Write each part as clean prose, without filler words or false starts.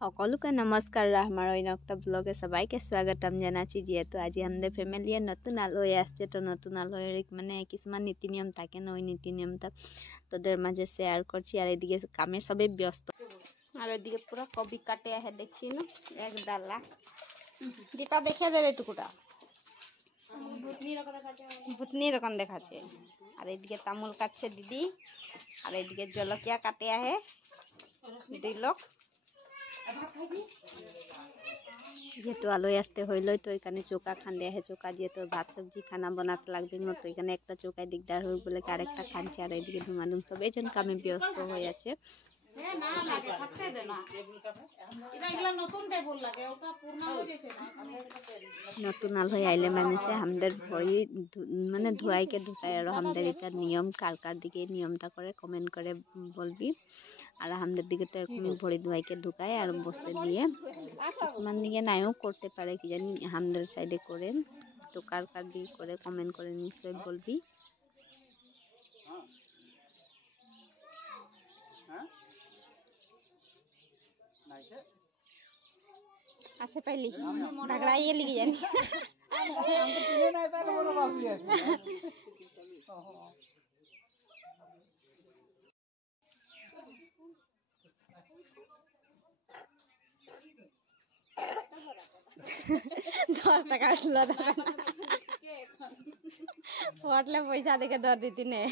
সকলোকে নমস্কাৰ আমাৰ অন্য একটা ব্লগে সবাইকে স্বাগতম জানাচ্ছি। যেহেতু আজি আমাদের ফ্যামিলিয়ে নতুন আলহী আসছে, তো নতুন আলহীর মানে কিছুমান নীতি নিয়ম থাকে না, ওই নীতি নিয়মটা তোদের মাঝে শেয়ার করছি। আর এদিকে কামে সবে ব্যস্ত, আর এদিকে পুরো কবি কাটে আহে দেখছি না এক ডালা। যেটা দেখে দেয় এটুকুটা ভুতনি রকম দেখাচ্ছে। আর এদিকে তামুল কাটছে দিদি, আর এদিকে জলকিয়া কাটে আহে দুই লোক। যেহেতু আলহী আসতে হইল, তো এখানে চৌকা খান্ডে আহে। চৌকা যেহেতু ভাত সবজি খানা বানাতে লাগবে মতো, এখানে একটা চৌকায় দিকদার হয়ে বলে আরেকটা খানছে। আর এইদিকে ধুমাধুম সব এই জন কামে ব্যস্ত হয়ে আছে। নতুন আলহী আইলে মানুষে আমাদের ভরি মানে ধোয়াইকে ঢুকায়। আর আমাদের এটা নিয়ম, কার কার দিকে নিয়মটা করে কমেন্ট করে বলবি। আর আমাদের দিকে তো এরকমই ভরি ধোয়াইকে ঢুকায় আর বসতে দিয়ে। কিছুমান দিকে নাইও করতে পারে, কি জানি আমাদের সাইডে করে। তো কার কার দিকে করে কমেন্ট করে নিশ্চয় বলবি। আচ্ছা পাইলি ঢাকড়াইয়ে লিখে জানি दस टाका होटले पैसा देखे दर दी ने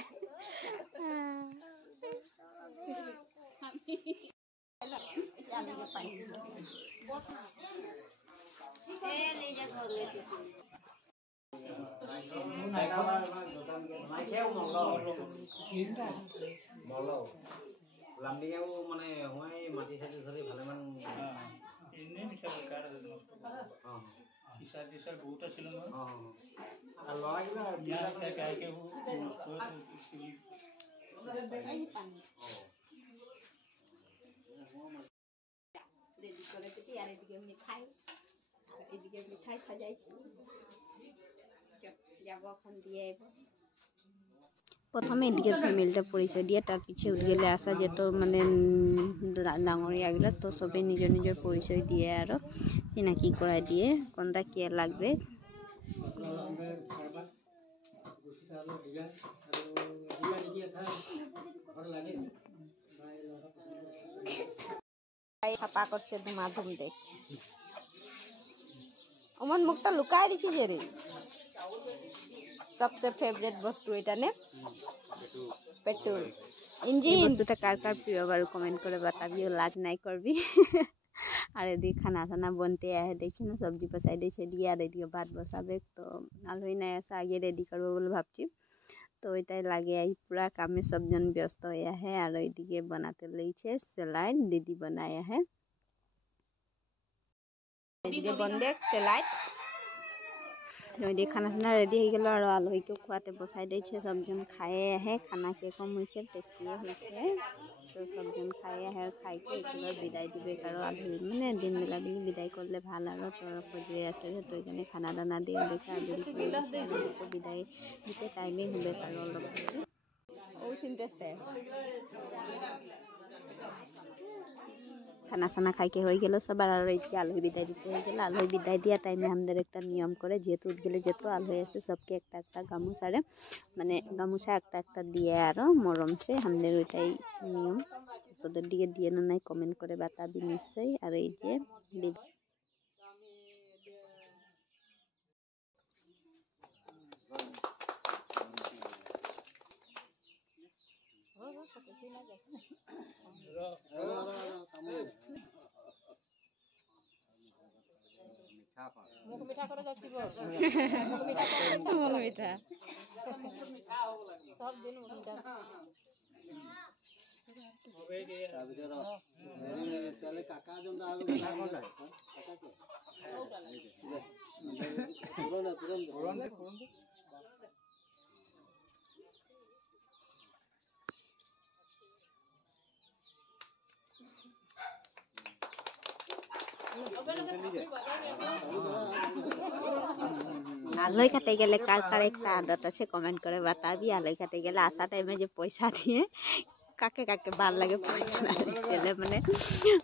লাম্বিয়াও মানে হয় মাটি সাজি ধরে ভালেমান এনে মিছা কার ইসার দিশার বহুটা ছিল না। আর লড়াইগুলো বিয়ার কাকে রেডি করে দিতে। আর এদিকে মিঠাই, আর এদিকে মিঠাই সাজাইছি। যাবো এখন দিয়ে প্রথমে এদিকে ফ্যামিলিটা পরিচয় দিয়ে তার পিছিয়ে উঠে গেলে আসা যেত মানে ডাঙরিয়া গেলে তো সবে নিজের নিজের পরিচয় দিয়ে আর চিনাকি করাই দিয়ে কোনটা কে লাগবে। ছাপা করছে ধুমাধুম দেখ। আমার মুখটা লুকাই দিছি যে রে। सबसे फेवरेट वस्तु এটা নে পেট্রোল ইঞ্জিন। বস্তুটা কার কার প্রিয় বারো কমেন্ট করে বাতাবিও, লাজ নাই করবি। আর এদিকে খানা খানা বনতে আহে দেখছি না, সবজি বসাই দিয়েছে দিয়ে। আর এদিকে ভাত বসাবে, তো আলহী নাই আসা আগে রেডি করবো বলে ভাবছি। তো ওইটাই লাগে এই পুরা কামে সবজন ব্যস্ত হয়ে আহে। আর ওইদিকে বানাতে লেগেছে স্যালাড, দিদি বানায় আহে। এদিকে বন্ধে স্যালাড খানা খানা রেডি হয়ে গেল। আর আলহীকে খুয়াতে বসাই দিয়েছে, সবজন খায়ে আহে। খানা কিরকম হয়েছে, টেস্টিয়ে হয়েছে। তো সবজন খায়ে আহে, আর খাইকে একেবারে বিদায় দিবে। কারো আলহী মানে দিন বেলা দিলে বিদায় করলে ভাল। আর তো খোঁজে আসে, তো এখানে খানা দানা দিয়ে দেখে আদরি করে দিচ্ছে। আর বিদায় দিতে টাইমে হবে কারো অলপ কিছু খানা সানা খাইকে হয়ে গেল সবার। আর এইদিকে আলহী বিদায় দিতে হয়ে গেল। আলহী বিদায় দিয়া টাইমে আমাদের একটা নিয়ম করে, যেহেতু গেলে যেত আলহী আছে সবকে একটা একটা গামুছারে মানে গামুছা একটা একটা দিয়ে আরো মরম সে আমাদের ওইটাই নিয়ম। তোদের দিকে দিয়ে না নাই কমেন্ট করে বাতাবি নিশ্চয়ই। আর এই যে মিঠা করে যাচ্ছি মিঠা সব দিন মিঠা কাকা জনটা আলহী খাতে গেলে কার কার একটা আদত আছে কমেন্ট করে বাতাবি। আলহী খাতে গেলে আসা টাইমে যে পয়সা দিয়ে কাকে কাকে ভাল লাগে পার্সোনালি গেলে মানে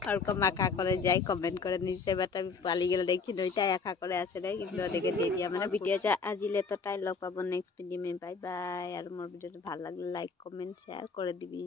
ওরকম আঁকা করে যাই কমেন্ট করে নিশ্চয় বাট আমি পালি গেলে দেখছি নইটাই আঁকা করে আসে নাই কিন্তু ওদেরকে দিয়ে দিয়া মানে ভিডিও আজিলে তো তাই লগ পাবো নেক্সট ভিডিও মে বাই বাই আর মোর ভিডিওটা ভালো লাগলে লাইক কমেন্ট শেয়ার করে দিবি।